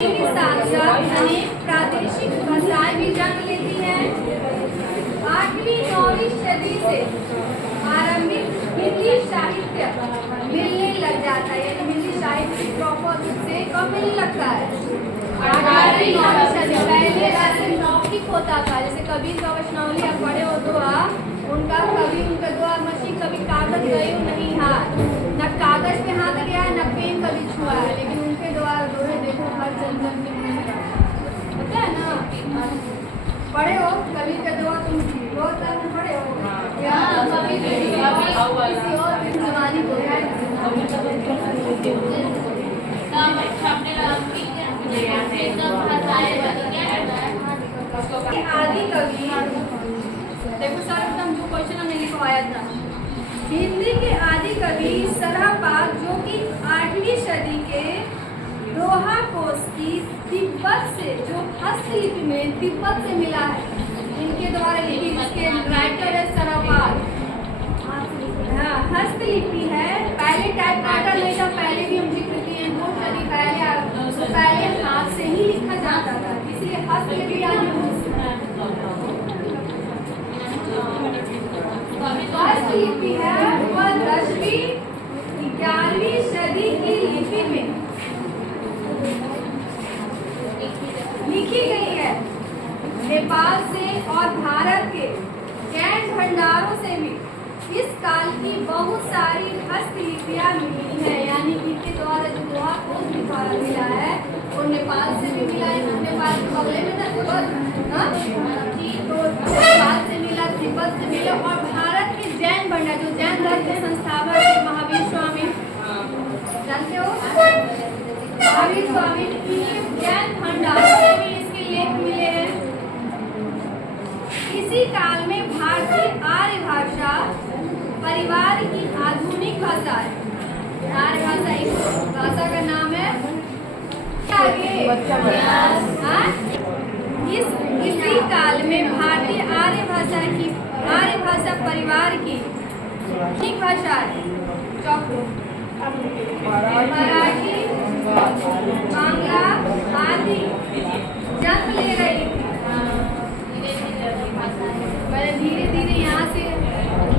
के साथ साथ अनेक प्रादेशिक भाषाएं भी जन्म लेती हैं। 8वीं-9वीं सदी से आरंभिक हिंदी साहित्य मिलने लग जाता है, यानी हिंदी साहित्य प्रॉपर से कब मिलने लगता है? 8वीं-9वीं सदी। पहले ऐसे मौखिक होता था, जैसे कबीर का वैष्णवली आप पढ़े हो तो उनका कभी उनका दुआ मशीन कभी कागज गई नहीं हाथ, न कागज पे हाथ गया न पेन कभी छुआ है, लेकिन उनके द्वारा दोहे देखो हर जन जन के मुंह में होता है ना। पढ़े हो कभी का दुआ तुम बहुत टाइम पढ़े हो या कभी किसी और जवानी को है आदि कवि। देखो सर एकदम जो क्वेश्चन हमने लिखवाया था, हिंदी के आदि कवि सरहपाद जो कि 8वीं सदी के दोहा कोश की तिब्बत से जो हस्तलिपि में तिब्बत से मिला है, इनके द्वारा लिखी, इसके राइटर है सरहपाद। हाँ हस्तलिपि है, पहले टाइपराइटर नहीं था, पहले भी हम जिक्र किए हैं 2 सदी पहले हाथ से ही लिखा जाता था, इसलिए हस्तलिपि लिपि है वह 10वीं 11वीं सदी की लिपि में लिखी गई है। नेपाल से और भारत के जैन भंडारों से भी इस काल की बहुत सारी हस्तलिपियां मिली है, यानी इनके द्वारा जो दोहा कोश मिला है वो नेपाल से भी मिला है। नेपाल के बगले में तो नेपाल से मिला, तिब्बत से मिला, और भारत के जैन भंडार जो जैन धर्म के संस्थापक है महावीर स्वामी, जानते हो महावीर स्वामी, जैन भंडार से भी इसके लेख मिले हैं। इसी काल में भारतीय आर्य भाषा परिवार की आधुनिक भाषा है। आर्य भाषा इस भाषा का नाम है इसी काल में भारतीय आर्य भाषा परिवार की आधुनिक भाषा है। मराठी, बांग्ला आदि जन्म ले रही थी। धीरे धीरे यहाँ से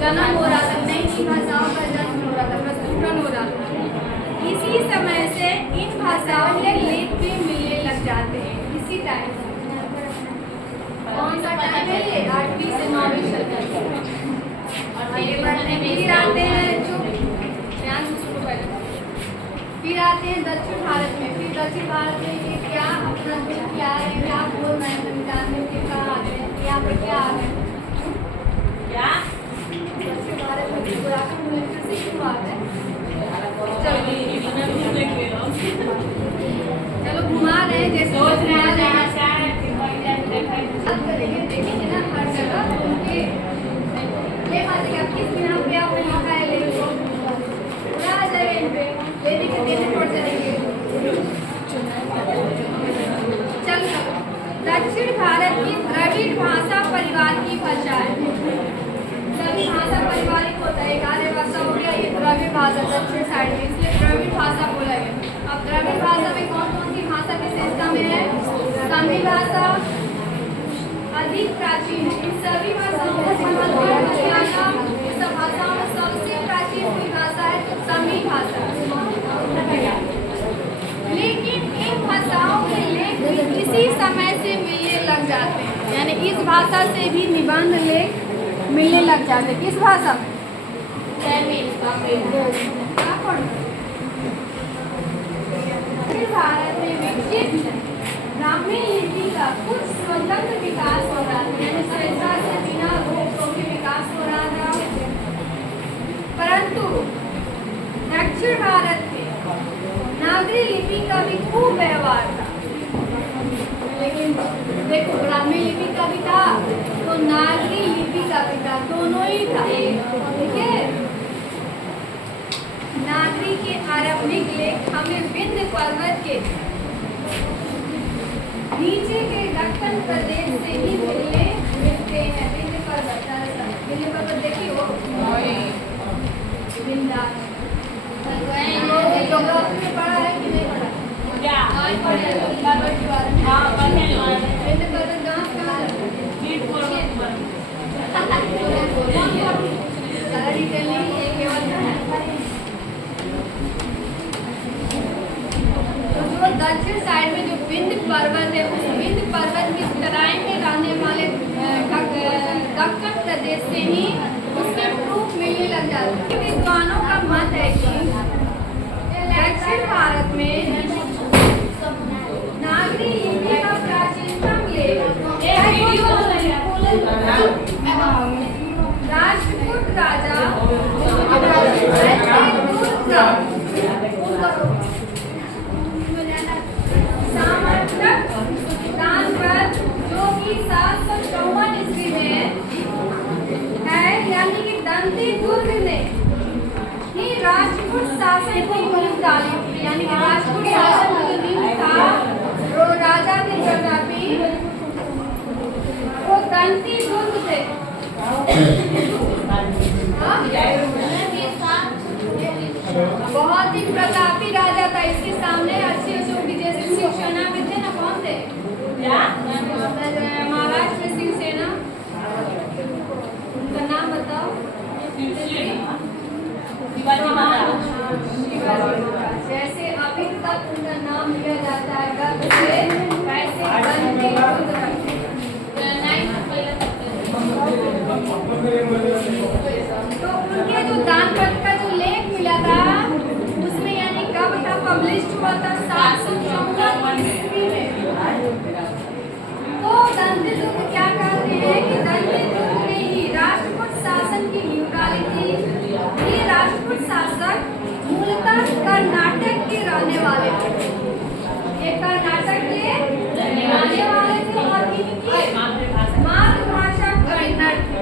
जन्म हो रहा था, नई नई भाषाओं का जन्म हो रहा था, प्रस्फुटन हो रहा था। इसी समय से इन भाषाओं के लेख भी मिलने लग जाते हैं। इसी टाइम कौन सा टाइम है ये? 8वीं से 9वीं सदी। आगे बढ़ने फिर आते हैं फिर आते हैं दक्षिण भारत में। फिर दक्षिण भारत में ये क्या अपना क्या है, क्या बोल रहे हैं, जानने के कहाँ आते हैं, यहाँ पे क्या आ रहे हैं, क्या दक्षिण भारत में पुरातन मिलिट्री से क्यों आ रहे हैं? चलो घुमा रहे हैं, जैसे सोच रहे हैं देखेंगे ना हर जगह उनके ये बात है कि किस बिना पे आपने लिखा है, लेकिन आ जाएगा इन पे लेने के देने पड़ जाएंगे। चल दक्षिण भारत की द्रविड़ भाषा परिवार की भाषा है। द्रविड़ भाषा पारिवारिक होता है, एक आर्य भाषा हो गया, ये द्रविड़ भाषा दक्षिण साइड में, इसलिए द्रविड़ भाषा बोला गया। अब द्रविड़ भाषा में कौन कौन सी भाषा विशेषता में है? तमिल भाषा अधिक प्राचीन है। इन सभी भाषाओं में सबसे प्राचीन कोई भाषा है तो तमिल भाषा। लेकिन इन भाषाओं के लेख भी इसी समय से मिलने लग जाते हैं, यानी इस भाषा से भी निबंध लेख मिलने लग जाते हैं। किस भाषा? भारत में विकसित ब्राह्मी लिपि का कुछ स्वतंत्र विकास हो रहा था, यानी स्वेच्छा से बिना रोक के विकास हो रहा था। परंतु दक्षिण भारत में नागरी लिपि का भी खूब व्यवहार था। लेकिन देखो ब्राह्मी लिपि का भी था तो नागरी लिपि का भी था, दोनों ही था। ठीक है, नागरी के आरंभिक लेख हमें विंध्य पर्वत के नीचे के दक्कन प्रदेश से ही मिलते हैं। विंध्य पर्वत देखिए वो ज्योग्राफी में पढ़ा है कि नहीं पढ़ा? दक्षिण साइड में जो विंध्य पर्वत है, उस विंध्य पर्वत की तराई में रहने वाले दक्कन प्रदेश से ही उसके प्रूफ मिलने लग जाते हैं। विद्वानों का मत है कि दक्षिण भारत में नागरी लिपि का प्राचीनतम लेख राजपूत राजा सामर्थक दानपद जो कि 754 ईस्वी में है, यानी कि दंती दुर्ग ने ही राजपूत शासन की नींव डाली थी। यानी कि राजपूत शासन की नींव था वो राजा थे प्रतापी, वो दंती दुर्ग थे। बहुत ही प्रतापी राजा था। इसके सामने अच्छे उनकी जैसे शिवसेना में थे ना, कौन थे? महाराष्ट्र में शिवसेना, उनका नाम बताओ। जैसे अभी तक उनका नाम लिया जाता है गर्व से, वैसे तो उनके जो दानपत्र का जो लेख मिला था उसमें, यानी कब था पब्लिश हुआ था? 754 ईस्वी में। तो दंती दुर्ग क्या कहते हैं कि दंती दुर्ग ने ही राजपूत शासन की नींव डाली थी। ये राजपूत शासक मूलतः कर्नाटक के रहने वाले थे। ये कर्नाटक के रहने वाले थे और इनकी मातृभाषा कन्नड़ थी।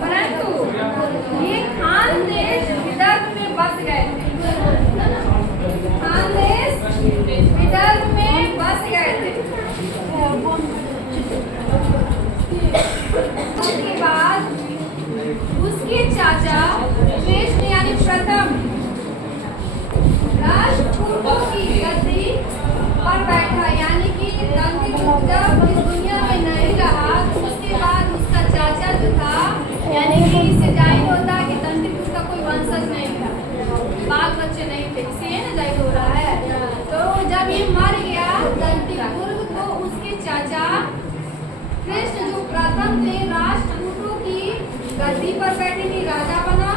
परंतु ये खानदेश विदर्भ में बस गए थे। खानदेश विदर्भ में बस गए थे। उसके बाद उसके चाचा कृष्ण यानी प्रथम राजपूतों की गद्दी पर बैठा। यानी कि दंती दुर्ग जब इस दुनिया में नहीं रहा, उसके बाद उसका चाचा जो था, यानी कि इससे जाहिर होता है कि दंती दुर्ग का कोई वंशज नहीं था, बाल बच्चे नहीं थे, इससे ना जाहिर हो रहा है। तो जब ये मर गया दंती दुर्ग, तो उसके चाचा कृष्ण जो प्रथम थे राजपूतों की गद्दी पर बैठे थे, राजा बना।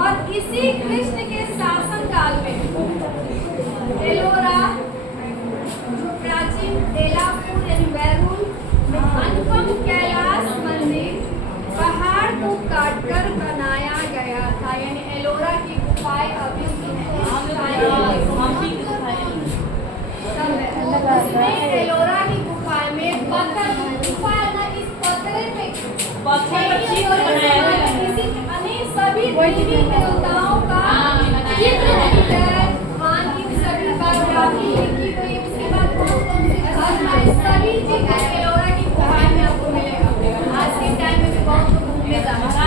और इसी कृष्ण के शासन काल में एलोरा जो प्राचीन बेलापुर यानी बैरुल में अनुपम कैलाश मंदिर पहाड़ को काटकर बनाया गया था। यानी एलोरा की गुफाएं अभी भी हैं। उसमें एलोरा की गुफाएं में पत्थर गुफा ना, इस पत्थर पे सभी देवी देवताओं का चित्र लिखा है, वहाँ की सभी बायोग्राफी लिखी हुई। उसके बाद सभी चीजें एलोरा की गुफाएं में आपको मिलेगा। आज के टाइम में भी बहुत लोग घूमने जाते हैं।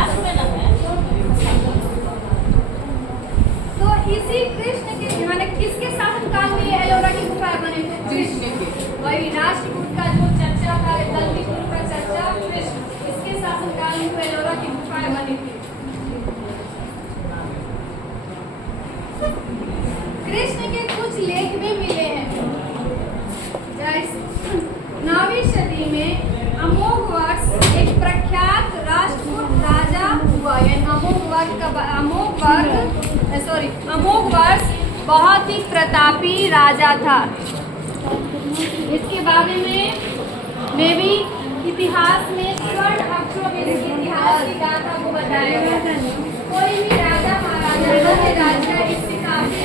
तो इसी कृष्ण के माने किसके शासनकाल में ये एलोरा की गुफाएं बने थे? कृष्ण के। वही राष्ट्रकूट का जो चर्चा था, दंती दुर्ग का चर्चा कृष्ण, इसके शासनकाल में एलोरा की गुफाएं बनी थी। कृष्ण के कुछ लेख भी मिले हैं। जैसे 9वीं सदी में अमोघवर्ष एक प्रख्यात राजपूत राजा हुआ। यानी अमोघवर्ष बहुत ही प्रतापी राजा था। इसके बारे में भी इतिहास में स्वर्ण अक्षरों में इतिहास की गाथा को बताया गया। कोई भी राजा महाराजा के राजा इससे काफी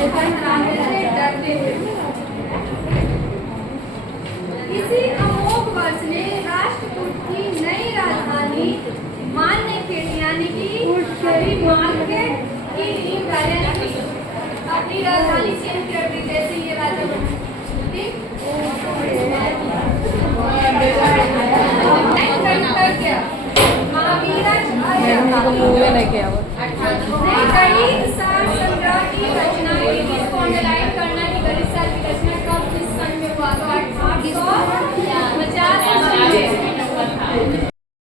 से डरते थे। इसी अमोघवर्ष ने राष्ट्रकूट की नई राजधानी मान्यखेड़ यानी कि मार्केट की नींव डाली। अपनी राजधानी चेंज कर दी जैसे ये राजा बने। महावीर नीरज मैडम को मूवी लेके आओ। नहीं, कहीं सा